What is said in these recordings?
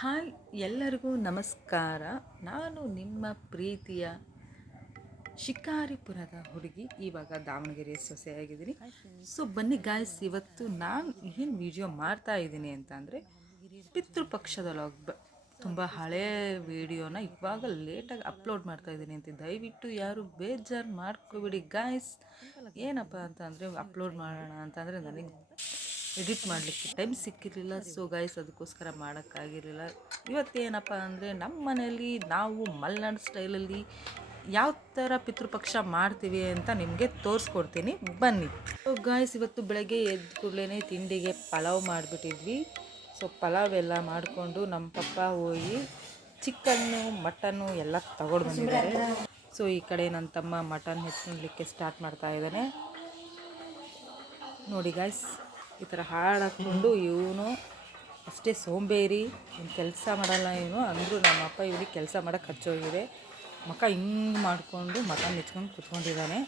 Hi ಎಲ್ಲರಿಗೂ ನಮಸ್ಕಾರ. ನಾನು ನಿಮ್ಮ ಪ್ರೀತಿಯ ಶಿಕಾರಿಪುರದ ಹುಡುಗಿ, ಇವಾಗ ದಾವಣಗೆರೆಯ ಸೊಸೆಯಾಗಿದ್ದೀನಿ. ಸೊ ಬನ್ನಿ ಗಾಯ್ಸ್, ಇವತ್ತು ನಾನು ಏನು ವಿಡಿಯೋ ಮಾಡ್ತಾ ಇದ್ದೀನಿ ಅಂತ ಅಂದರೆ ಪಿತೃಪಕ್ಷದ ಲಾಗ್. ತುಂಬ ಹಳೇ ವಿಡಿಯೋನ ಇವಾಗ ಲೇಟಾಗಿ ಅಪ್ಲೋಡ್ ಮಾಡ್ತಾ ಇದ್ದೀನಿ ಅಂತ ದಯವಿಟ್ಟು ಯಾರು ಬೇಜಾರು ಮಾಡ್ಕೋಬಿಡಿ ಗಾಯ್ಸ್. ಏನಪ್ಪ ಅಂತಂದರೆ ಅಪ್ಲೋಡ್ ಮಾಡೋಣ ಅಂತಂದರೆ ನನಗೆ ಎಡಿಟ್ ಮಾಡಲಿಕ್ಕೆ ಟೈಮ್ ಸಿಕ್ಕಿರಲಿಲ್ಲ. ಸೊ ಗೈಸ್ ಅದಕ್ಕೋಸ್ಕರ ಮಾಡೋಕ್ಕಾಗಿರಲಿಲ್ಲ. ಇವತ್ತೇನಪ್ಪ ಅಂದರೆ ನಮ್ಮ ಮನೆಯಲ್ಲಿ ನಾವು ಮಲೆನಾಡು ಸ್ಟೈಲಲ್ಲಿ ಯಾವ ಥರ ಪಿತೃಪಕ್ಷ ಮಾಡ್ತೀವಿ ಅಂತ ನಿಮಗೆ ತೋರಿಸ್ಕೊಡ್ತೀನಿ, ಬನ್ನಿ. ಸೊ ಗಾಯ್ಸ್, ಇವತ್ತು ಬೆಳಗ್ಗೆ ಎದ್ದ ಕೂಡಲೇ ತಿಂಡಿಗೆ ಪಲಾವ್ ಮಾಡಿಬಿಟ್ಟಿದ್ವಿ. ಸೊ ಪಲಾವ್ ಎಲ್ಲ ಮಾಡಿಕೊಂಡು ನಮ್ಮ ಪಪ್ಪ ಹೋಗಿ ಚಿಕನ್ನು ಮಟನ್ನು ಎಲ್ಲ ತಗೊಂಡು ಬಂದಿದ್ದಾರೆ. ಸೊ ಈ ಕಡೆ ನನ್ನ ತಮ್ಮ ಮಟನ್ ಹೆಚ್ಕೊಳ್ಲಿಕ್ಕೆ ಸ್ಟಾರ್ಟ್ ಮಾಡ್ತಾ ಇದ್ದಾನೆ. ನೋಡಿ ಗಾಯ್ಸ್, ಈ ಥರ ಹಾಡು ಹಾಕ್ಕೊಂಡು ಇವನು ಅಷ್ಟೇ ಸೋಂಬೇರಿ, ಇನ್ನು ಕೆಲಸ ಮಾಡಲ್ಲ ಇವನು. ಅಂದರೂ ನಮ್ಮ ಅಪ್ಪ ಇವನಿಗೆ ಕೆಲಸ ಮಾಡೋಕ್ಕೆ ಹಚ್ಚೋಗಿದೆ. ಮಕ್ಕ ಹಿಂಗೆ ಮಾಡಿಕೊಂಡು ಮಟನ್ ನೆಚ್ಕೊಂಡು ಕುತ್ಕೊಂಡಿದ್ದಾನೆ.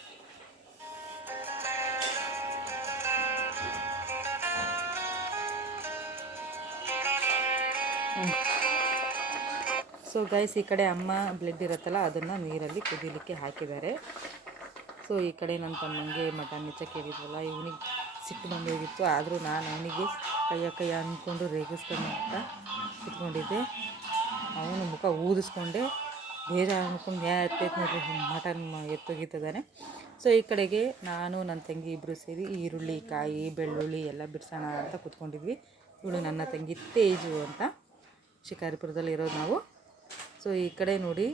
ಸೊ ಗೈಸ್, ಈ ಕಡೆ ಅಮ್ಮ ಬ್ಲೆಡ್ ಇರುತ್ತಲ್ಲ ಅದನ್ನು ನೀರಲ್ಲಿ ಕುದೀಲಿಕ್ಕೆ ಹಾಕಿದ್ದಾರೆ. ಸೊ ಈ ಕಡೆ ನನ್ನ ತಮ್ಮಂಗೆ ಮಟನ್ ನೆಚ್ಚಕ್ಕೆ ಹೇಳಿದ್ವಲ್ಲ, ಇವನಿಗೆ ಸಿಟ್ಟು ಬಂದೋಗಿತ್ತು. ಆದರೂ ನಾನು ಅವನಿಗೆ ಕೈಯ ಅಂದ್ಕೊಂಡು ರೇಗಿಸ್ಕೊಂಡು ಅಂತ ಕುತ್ಕೊಂಡಿದ್ದೆ. ಅವನು ಮುಖ ಊದಿಸ್ಕೊಂಡೆ ಬೇಜಾರು ಅಂದ್ಕೊಂಡು ಎತ್ತೈತೆ ನೋಡ್ರಿ, ಮಟನ್ ಎತ್ತೋಗಿದ್ದಾನೆ. ಸೊ ಈ ಕಡೆಗೆ ನಾನು ನನ್ನ ತಂಗಿ ಇಬ್ಬರು ಸೇರಿ ಈರುಳ್ಳಿ, ಕಾಯಿ, ಬೆಳ್ಳುಳ್ಳಿ ಎಲ್ಲ ಬಿಡಿಸೋಣ ಅಂತ ಕೂತ್ಕೊಂಡಿದ್ವಿ. ಇವಳು ನನ್ನ ತಂಗಿ ತೇಜು ಅಂತ, ಶಿಕಾರಿಪುರದಲ್ಲಿ ಇರೋದು ನಾವು. ಸೊ ಈ ಕಡೆ ನೋಡಿ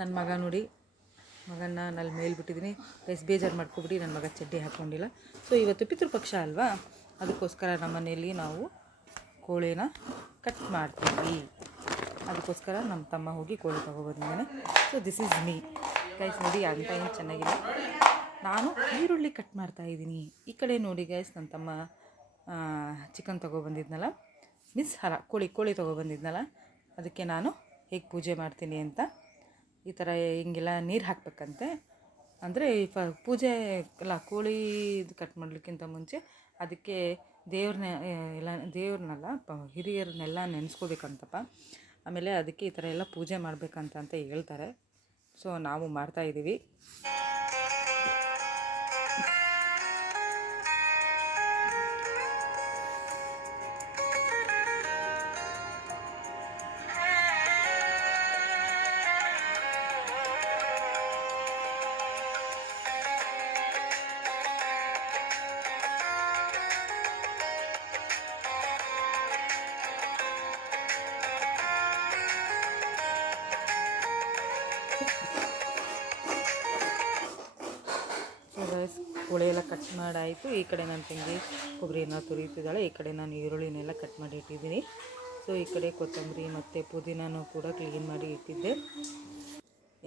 ನನ್ನ ಮಗ ನೋಡಿ, ಮಗನ ನಲ್ಲಿ ಮೇಲೆ ಬಿಟ್ಟಿದ್ದೀನಿ. ಬೇಜಾರು ಮಾಡ್ಕೊಬಿಡಿ, ನನ್ನ ಮಗ ಚಡ್ಡಿ ಹಾಕ್ಕೊಂಡಿಲ್ಲ. ಸೊ ಇವತ್ತು ಪಿತೃಪಕ್ಷ ಅಲ್ವಾ, ಅದಕ್ಕೋಸ್ಕರ ನಮ್ಮ ಮನೆಯಲ್ಲಿ ನಾವು ಕೋಳಿನ ಕಟ್ ಮಾಡ್ತೀವಿ. ಅದಕ್ಕೋಸ್ಕರ ನಮ್ಮ ತಮ್ಮ ಹೋಗಿ ಕೋಳಿ ತೊಗೊಬಂದಿದ್ದಾನೆ. So this is me guys. ನೋಡಿ ಅಂತ ಏನು ಚೆನ್ನಾಗಿದೆ. ನಾನು ಈರುಳ್ಳಿ ಕಟ್ ಮಾಡ್ತಾಯಿದ್ದೀನಿ. ಈ ಕಡೆ ನೋಡಿ ಗೈಸ್, ನನ್ನ ತಮ್ಮ ಚಿಕನ್ ತೊಗೊಬಂದಿದ್ನಲ್ಲ, ಕೋಳಿ ತೊಗೊಬಂದಿದ್ನಲ್ಲ, ಅದಕ್ಕೆ ನಾನು ಹೇಗೆ ಪೂಜೆ ಮಾಡ್ತೀನಿ ಅಂತ ಈ ಥರ ಹಿಂಗೆಲ್ಲ ನೀರು ಹಾಕಬೇಕಂತೆ. ಅಂದರೆ ಪೂಜೆ ಎಲ್ಲ ಕೋಳಿ ಇದು ಕಟ್ ಮಾಡಲಿಕ್ಕಿಂತ ಮುಂಚೆ ಅದಕ್ಕೆ ದೇವ್ರನ್ನೆಲ್ಲ ಹಿರಿಯರನ್ನೆಲ್ಲ ನೆನೆಸ್ಕೋಬೇಕಂತಪ್ಪ. ಆಮೇಲೆ ಅದಕ್ಕೆ ಈ ಥರ ಎಲ್ಲ ಪೂಜೆ ಮಾಡಬೇಕಂತ ಹೇಳ್ತಾರೆ. ಸೊ ನಾವು ಮಾಡ್ತಾಯಿದ್ದೀವಿ. ಕೋಳಿ ಎಲ್ಲ ಕಟ್ ಮಾಡಾಯಿತು. ಈ ಕಡೆ ನನ್ನ ತಂಗಿ ಕೊಬ್ಬರಿನ ತುರಿತಿದ್ದಾಳೆ. ಈ ಕಡೆ ನಾನು ಈರುಳ್ಳಿನೆಲ್ಲ ಕಟ್ ಮಾಡಿ ಇಟ್ಟಿದ್ದೀನಿ. ಸೊ ಈ ಕಡೆ ಕೊತ್ತಂಬರಿ ಮತ್ತು ಪುದೀನೂ ಕೂಡ ಕ್ಲೀನ್ ಮಾಡಿ ಇಟ್ಟಿದ್ದೆ.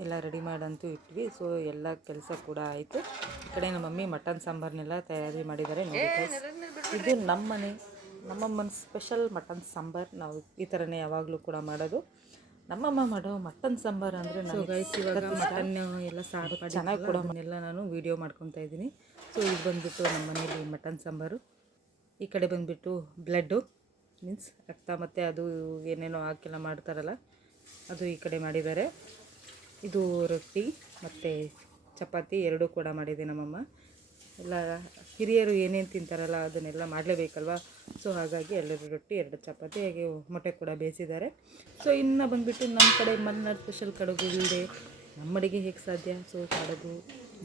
ಎಲ್ಲ ರೆಡಿ ಮಾಡಂತೂ ಇಟ್ವಿ. ಸೊ ಎಲ್ಲ ಕೆಲಸ ಕೂಡ ಆಯಿತು. ಈ ಕಡೆ ನಮ್ಮ ಮಮ್ಮಿ ಮಟನ್ ಸಾಂಬಾರನ್ನೆಲ್ಲ ತಯಾರಿ ಮಾಡಿದ್ದಾರೆ. ನೋಡಿ ಇದು ನಮ್ಮಮ್ಮನ ಸ್ಪೆಷಲ್ ಮಟನ್ ಸಾಂಬಾರು. ನಾವು ಈ ಥರನೇ ಯಾವಾಗಲೂ ಕೂಡ ಮಾಡೋದು. ನಮ್ಮಮ್ಮ ಮಾಡೋ ಮಟನ್ ಸಾಂಬಾರು ಅಂದರೆ ಇವಾಗ ಮಟನ್ ಎಲ್ಲ ಸಾರು ಚೆನ್ನಾಗಿ ಕೂಡ ಮನೆಯೆಲ್ಲ ನಾನು ವೀಡಿಯೋ ಮಾಡ್ಕೊತಾ ಇದ್ದೀನಿ. ಸೊ ಇದು ಬಂದುಬಿಟ್ಟು ನಮ್ಮ ಮನೆಯಲ್ಲಿ ಮಟನ್ ಸಾಂಬಾರು. ಈ ಕಡೆ ಬಂದುಬಿಟ್ಟು ಬ್ಲಡ್ಡು ಮೀನ್ಸ್ ರಕ್ತ, ಮತ್ತು ಅದು ಏನೇನೋ ಹಾಕೆಲ್ಲ ಮಾಡ್ತಾರಲ್ಲ ಅದು ಈ ಕಡೆ ಮಾಡಿದ್ದಾರೆ. ಇದು ರೊಟ್ಟಿ ಮತ್ತು ಚಪಾತಿ ಎರಡೂ ಕೂಡ ಮಾಡಿದೆ ನಮ್ಮಮ್ಮ. ಎಲ್ಲ ಹಿರಿಯರು ಏನೇನು ತಿಂತಾರಲ್ಲ ಅದನ್ನೆಲ್ಲ ಮಾಡಲೇಬೇಕಲ್ವ. ಸೊ ಹಾಗಾಗಿ 2 ರೊಟ್ಟಿ 2 ಚಪಾತಿ, ಹಾಗೆ ಮೊಟ್ಟೆ ಕೂಡ ಬೇಯಿಸಿದ್ದಾರೆ. ಸೊ ಇನ್ನು ಬಂದುಬಿಟ್ಟು ನಮ್ಮ ಕಡೆ ಮಲೆನಾಡು ಸ್ಪೆಷಲ್ ಕಡುಬು ಇಲ್ಲದೆ ನಮ್ಮ ಅಡುಗೆ ಹೇಗೆ ಸಾಧ್ಯ. ಸೊ ಕಡುಬು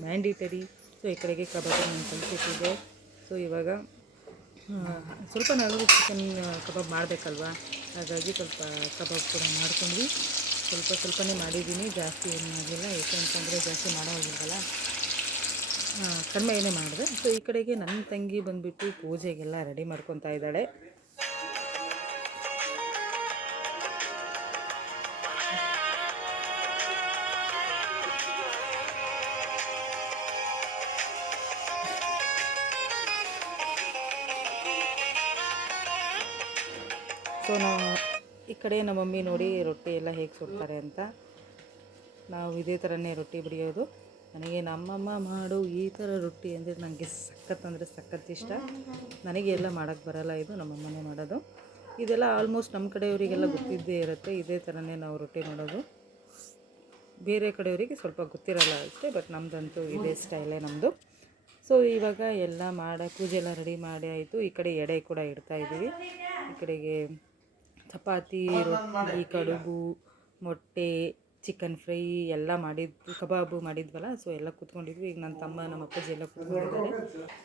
ಮ್ಯಾಂಡಿಟರಿ. ಸೊ ಈ ಕಡೆಗೆ ಕಬಾಬ್ ನಾನು ಕಲಿಸಿಟ್ಟಿದ್ದೆ. ಸೊ ಇವಾಗ ಸ್ವಲ್ಪ ನಾವು ಚಿಕನ್ ಕಬಾಬ್ ಮಾಡಬೇಕಲ್ವ, ಹಾಗಾಗಿ ಸ್ವಲ್ಪ ಕಬಾಬ್ ಕೂಡ ಮಾಡ್ಕೊಂಡ್ವಿ. ಸ್ವಲ್ಪನೇ ಮಾಡಿದ್ದೀನಿ, ಜಾಸ್ತಿ ಏನು ಮಾಡಲಿಲ್ಲ. ಏಕೆ ಅಂತಂದರೆ ಜಾಸ್ತಿ ಮಾಡೋ ಹೋಗಿಲ್ವಲ್ಲ, ಕಡಿಮೆ ಮಾಡಿದೆ. ಸೊ ಈ ಕಡೆಗೆ ನನ್ನ ತಂಗಿ ಬಂದುಬಿಟ್ಟು ಪೂಜೆಗೆಲ್ಲ ರೆಡಿ ಮಾಡ್ಕೊತಾ ಇದ್ದಾಳೆ. ಸೊ ಈ ಕಡೆ ನಮ್ಮ ಮಮ್ಮಿ ನೋಡಿ ರೊಟ್ಟಿ ಎಲ್ಲ ಹೇಗೆ ಸುಡ್ತಾರೆ ಅಂತ. ನಾವು ಇದೇ ಥರನೇ ರೊಟ್ಟಿ ಬಡಿಯೋದು. ನನಗೆ ನಮ್ಮಮ್ಮ ಮಾಡೋ ಈ ಥರ ರೊಟ್ಟಿ ಅಂದರೆ ನನಗೆ ಸಖತ್ ಅಂದರೆ ಸಖತ್ ಇಷ್ಟ. ನನಗೆ ಎಲ್ಲ ಮಾಡೋಕ್ಕೆ ಬರಲ್ಲ, ಇದು ನಮ್ಮಮ್ಮನೇ ಮಾಡೋದು. ಇದೆಲ್ಲ ಆಲ್ಮೋಸ್ಟ್ ನಮ್ಮ ಕಡೆಯವರಿಗೆಲ್ಲ ಗೊತ್ತಿದ್ದೇ ಇರುತ್ತೆ. ಇದೇ ಥರನೇ ನಾವು ರೊಟ್ಟಿ ಮಾಡೋದು. ಬೇರೆ ಕಡೆಯವರಿಗೆ ಸ್ವಲ್ಪ ಗೊತ್ತಿರಲ್ಲ ಅಷ್ಟೇ, ಬಟ್ ನಮ್ಮದಂತೂ ಇದೇ ಸ್ಟೈಲೇ ನಮ್ಮದು. ಸೊ ಇವಾಗ ಎಲ್ಲ ಪೂಜೆ ಎಲ್ಲ ರೆಡಿ ಮಾಡಿ ಆಯಿತು. ಈ ಕಡೆ ಎಡೆ ಕೂಡ ಇಡ್ತಾಯಿದ್ದೀವಿ. ಈ ಕಡೆಗೆ ಚಪಾತಿ, ರೊಟ್ಟಿ, ಕಡುಬು, ಮೊಟ್ಟೆ, ಚಿಕನ್ ಫ್ರೈ ಎಲ್ಲ ಕಬಾಬು ಮಾಡಿದ್ವಲ್ಲ. ಸೊ ಎಲ್ಲ ಕೂತ್ಕೊಂಡಿದ್ವಿ. ಈಗ ನನ್ನ ತಮ್ಮ, ನಮ್ಮ ಅಪ್ಪಾಜಿ ಎಲ್ಲ ಕೂತ್ಕೊಂಡಿದ್ದಾರೆ.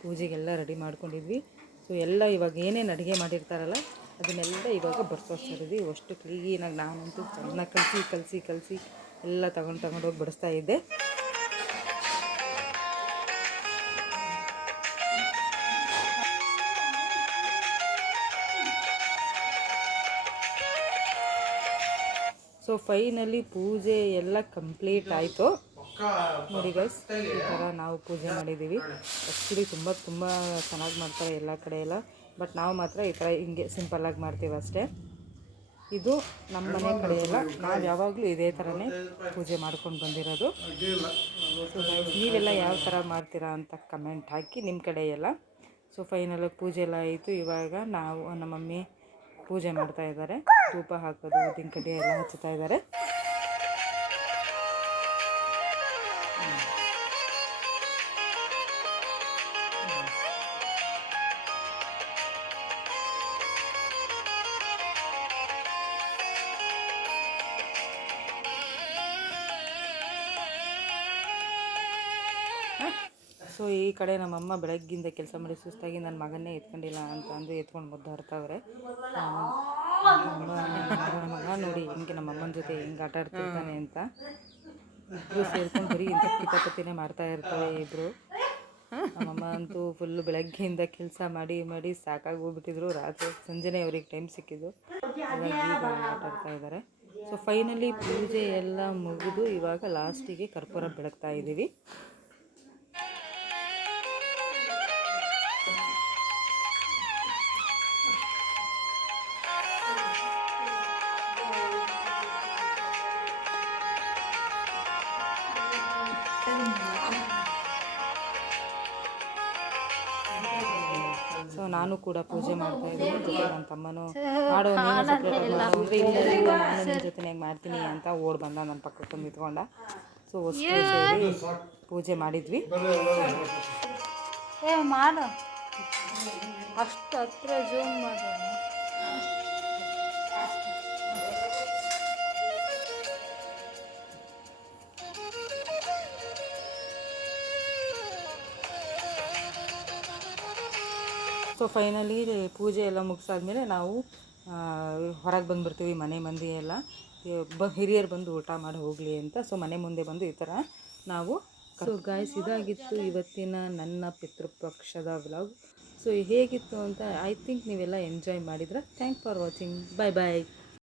ಪೂಜೆಗೆಲ್ಲ ರೆಡಿ ಮಾಡ್ಕೊಂಡಿದ್ವಿ. ಸೊ ಎಲ್ಲ ಇವಾಗ ಏನೇನು ಅಡುಗೆ ಮಾಡಿರ್ತಾರಲ್ಲ ಅದನ್ನೆಲ್ಲ ಇವಾಗ ಬರ್ಸೋರಿದ್ವಿ. ಅಷ್ಟು ಕ್ಲೀನಾಗಿ ನಾನಂತೂ ಚೆನ್ನಾಗಿ ಕಲಸಿ ಎಲ್ಲ ತಗೊಂಡೋಗಿ ಬಡಿಸ್ತಾ ಇದ್ದೆ. ಸೊ ಫೈನಲಿ ಪೂಜೆ ಎಲ್ಲ ಕಂಪ್ಲೀಟ್ ಆಯಿತು. ನೋಡಿ ಗೈಸ್, ಈ ಥರ ನಾವು ಪೂಜೆ ಮಾಡಿದ್ದೀವಿ. ಆ್ಯಕ್ಚುಲಿ ತುಂಬ ಚೆನ್ನಾಗಿ ಮಾಡ್ತಾರೆ ಎಲ್ಲ ಕಡೆ ಎಲ್ಲ, ಬಟ್ ನಾವು ಮಾತ್ರ ಈ ಥರ ಹಿಂಗೆ ಸಿಂಪಲ್ಲಾಗಿ ಮಾಡ್ತೀವಿ ಅಷ್ಟೇ. ಇದು ನಮ್ಮ ಮನೆ ಕಡೆ ಎಲ್ಲ ನಾವು ಯಾವಾಗಲೂ ಇದೇ ಥರನೇ ಪೂಜೆ ಮಾಡ್ಕೊಂಡು ಬಂದಿರೋದು. ಸೊ ಗೈಸ್, ನೀವೆಲ್ಲ ಯಾವ ಥರ ಮಾಡ್ತೀರಾ ಅಂತ ಕಮೆಂಟ್ ಹಾಕಿ ನಿಮ್ಮ ಕಡೆ ಎಲ್ಲ. ಸೊ ಫೈನಲಾಗಿ ಪೂಜೆ ಎಲ್ಲ ಆಯಿತು. ಇವಾಗ ನಾವು ನಮ್ಮ ಮಮ್ಮಿ ಪೂಜೆ ಮಾಡ್ತಾ ಇದ್ದಾರೆ. ಧೂಪ ಹಾಕೋದು, ಉದ್ದಿನ ಕಡ್ಡಿ ಎಲ್ಲ ಹಚ್ಚುತ್ತಾ ಇದ್ದಾರೆ. ಸೊ ಈ ಕಡೆ ನಮ್ಮಮ್ಮ ಬೆಳಗ್ಗಿಂದ ಕೆಲಸ ಮಾಡಿ ಸುಸ್ತಾಗಿ ನನ್ನ ಮಗನ್ನೇ ಎತ್ಕೊಂಡಿಲ್ಲ ಅಂತ ಅಂದು ಎತ್ಕೊಂಡು ಮುದ್ದಾಡ್ತಾವ್ರೆ. ನನ್ನ ಮಗ ನೋಡಿ ಹಿಂಗೆ ನಮ್ಮಮ್ಮನ ಜೊತೆ ಹೆಂಗೆ ಆಟ ಆಡ್ತಿರ್ತಾನೆ ಅಂತ. ಇಬ್ಬರು ಸೇರ್ಕೊಂಡು ಬರೀ ಇಂಥ ಕಿತಾಪತಿನೇ ಮಾಡ್ತಾ ಇರ್ತಾರೆ ಇಬ್ಬರು. ನಮ್ಮಮ್ಮ ಅಂತೂ ಫುಲ್ಲು ಬೆಳಗ್ಗೆಯಿಂದ ಕೆಲಸ ಮಾಡಿ ಸಾಕಾಗಿ ಹೋಗ್ಬಿಟ್ಟಿದ್ರು. ರಾತ್ರಿ ಸಂಜೆನೇ ಅವ್ರಿಗೆ ಟೈಮ್ ಸಿಕ್ಕಿದ್ದು. ಹಾಗಾಗಿ ಈಗ ಆಟ ಆಡ್ತಾ ಇದ್ದಾರೆ. ಸೊ ಫೈನಲಿ ಪೂಜೆ ಎಲ್ಲ ಮುಗಿದು ಇವಾಗ ಲಾಸ್ಟಿಗೆ ಕರ್ಪೂರ ಬೆಳಗ್ತಾ ಇದ್ದೀವಿ. ಸೊ ನಾನು ಕೂಡ ಪೂಜೆ ಮಾಡ್ತಾ ಇದ್ದೀನಿ. ಜೊತೆ ನನ್ನ ತಮ್ಮನೂ ಮಾಡೋ ನೀನು ಸಪ್ರೇಟಾಗಿ ಮಾಡೋ ಅಂದರೆ ಇಲ್ಲ ನಾನು ನಿಮ್ಮ ಜೊತೆನಾಗ ಮಾಡ್ತೀನಿ ಅಂತ ಓಡ್ ಬಂದ, ನನ್ನ ಪಕ್ಕಕ್ಕೆ ಬಂದು ನಿಂತ್ಕೊಂಡ. ಸೊ ಅಷ್ಟು ಸೇರಿ ಪೂಜೆ ಮಾಡಿದ್ವಿ. ಮಾಡು ಅಷ್ಟು ಹತ್ರ ಜೂಮ್ ಮಾಡು. ಸೊ ಫೈನಲಿ ಪೂಜೆ ಎಲ್ಲ ಮುಗಿಸಾದ್ಮೇಲೆ ನಾವು ಹೊರಗೆ ಬಂದುಬಿಡ್ತೀವಿ. ಮನೆ ಮಂದಿ ಎಲ್ಲ ಹಿರಿಯರು ಬಂದು ಊಟ ಮಾಡಿ ಹೋಗಲಿ ಅಂತ. ಸೊ ಮನೆ ಮುಂದೆ ಬಂದು ಈ ಥರ ನಾವು. ಸೊ ಗಾಯ್ಸ್, ಇದಾಗಿತ್ತು ಇವತ್ತಿನ ನನ್ನ ಪಿತೃಪಕ್ಷದ ವ್ಲಾಗ್. ಸೊ ಹೇಗಿತ್ತು ಅಂತ ಐ ಥಿಂಕ್ ನೀವೆಲ್ಲ ಎಂಜಾಯ್ ಮಾಡಿದ್ರೆ. Thank for watching. ಬಾಯ್.